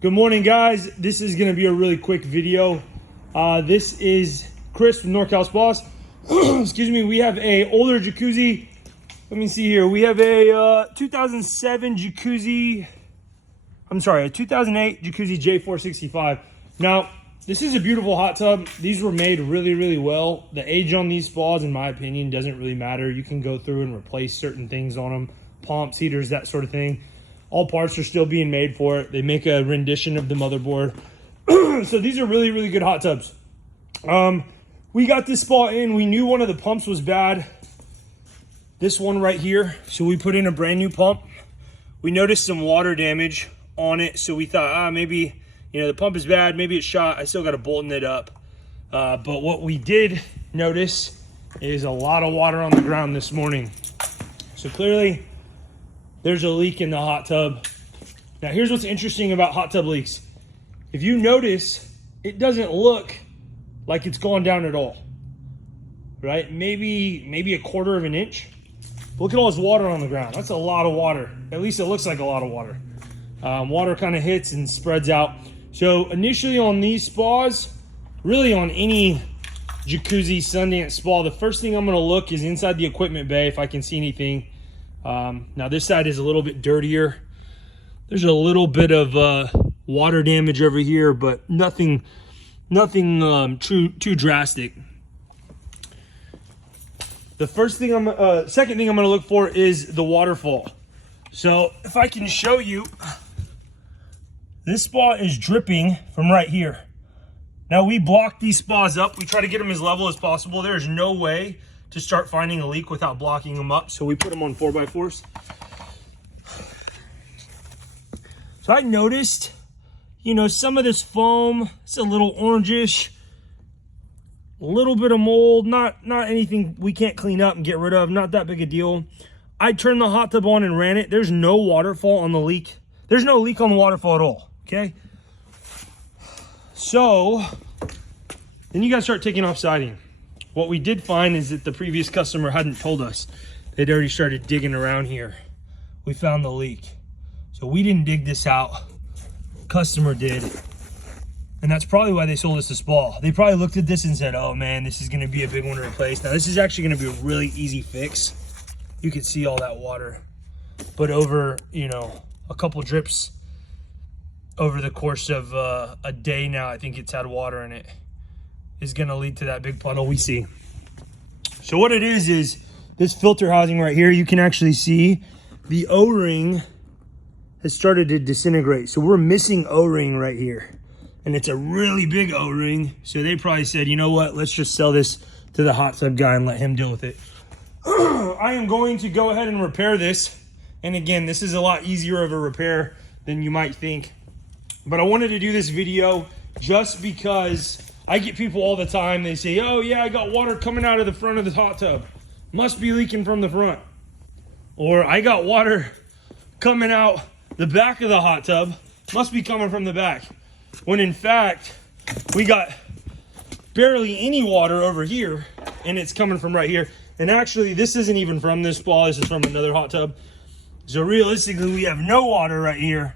Good morning, guys. This is going to be a really quick video. This is Chris from NorCal Spas. Excuse me. We have a older jacuzzi. Let me see here. We have a 2007 jacuzzi. I'm sorry, a 2008 Jacuzzi J465. Now, this is a beautiful hot tub. These were made really, really well. The age on these spas, in my opinion, doesn't really matter. You can go through and replace certain things on them, pumps, heaters, that sort of thing. All parts are still being made for it. They make a rendition of the motherboard. So these are really, really good hot tubs. We got this spa in. We knew one of the pumps was bad. This one right here. So we put in a brand new pump. We noticed some water damage on it. So we thought, maybe, the pump is bad. Maybe it's shot. I still got to bolting it up. But what we did notice is a lot of water on the ground this morning. So clearly, there's a leak in the hot tub. Now, here's what's interesting about hot tub leaks. If you notice, it doesn't look like it's gone down at all, right? Maybe a quarter of an inch. Look at all this water on the ground. That's a lot of water. At least it looks like a lot of water. Water kind of hits and spreads out. So initially on these spas, really on any jacuzzi Sundance spa, the first thing I'm gonna look is inside the equipment bay if I can see anything. Now this side is a little bit dirtier. There's a little bit of water damage over here, but nothing too drastic. The second thing I'm gonna look for is the waterfall. So if I can show you, this spa is dripping from right here. Now we block these spas up. We try to get them as level as possible. There is no way to start finding a leak without blocking them up. So we put them on 4x4s. So I noticed, some of this foam, it's a little orangish, a little bit of mold, not anything we can't clean up and get rid of, not that big a deal. I turned the hot tub on and ran it. There's no waterfall on the leak. There's no leak on the waterfall at all, okay? So then you gotta start taking off siding. What we did find is that the previous customer hadn't told us. They'd already started digging around here. We found the leak. So we didn't dig this out. Customer did. And that's probably why they sold us the spa. They probably looked at this and said, oh man, this is gonna be a big one to replace. Now this is actually gonna be a really easy fix. You can see all that water. But over, a couple drips over the course of a day now, I think it's had water in it, is gonna lead to that big puddle we see. So what it is this filter housing right here, you can actually see the O-ring has started to disintegrate. So we're missing O-ring right here. And it's a really big O-ring. So they probably said, you know what, let's just sell this to the hot tub guy and let him deal with it. I am going to go ahead and repair this. And again, this is a lot easier of a repair than you might think. But I wanted to do this video just because I get people all the time, they say, oh yeah, I got water coming out of the front of the hot tub. Must be leaking from the front. Or I got water coming out the back of the hot tub. Must be coming from the back. When in fact, we got barely any water over here and it's coming from right here. And actually, this isn't even from this spa, this is from another hot tub. So realistically, we have no water right here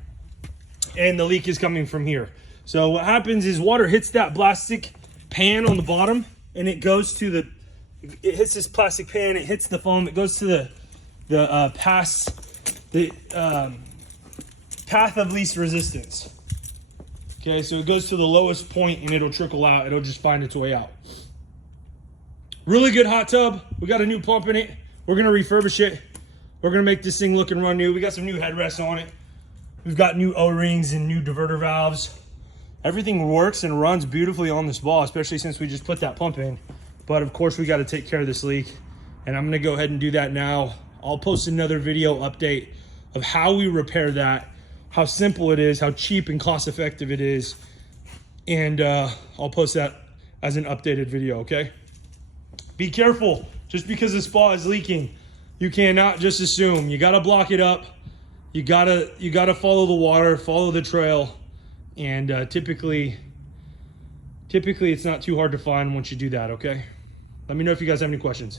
and the leak is coming from here. So what happens is water hits that plastic pan on the bottom and it goes to it hits this plastic pan, it hits the foam, it goes to the path of least resistance. Okay, so it goes to the lowest point and it'll trickle out. It'll just find its way out. Really good hot tub. We got a new pump in it. We're gonna refurbish it. We're gonna make this thing look and run new. We got some new headrests on it. We've got new O-rings and new diverter valves. Everything works and runs beautifully on the spa, especially since we just put that pump in. But of course, we got to take care of this leak. And I'm gonna go ahead and do that now. I'll post another video update of how we repair that, how simple it is, how cheap and cost effective it is. And I'll post that as an updated video, okay? Be careful, just because the spa is leaking, you cannot just assume. You gotta block it up. You gotta follow the water, follow the trail. And typically it's not too hard to find once you do that, okay? Let me know if you guys have any questions.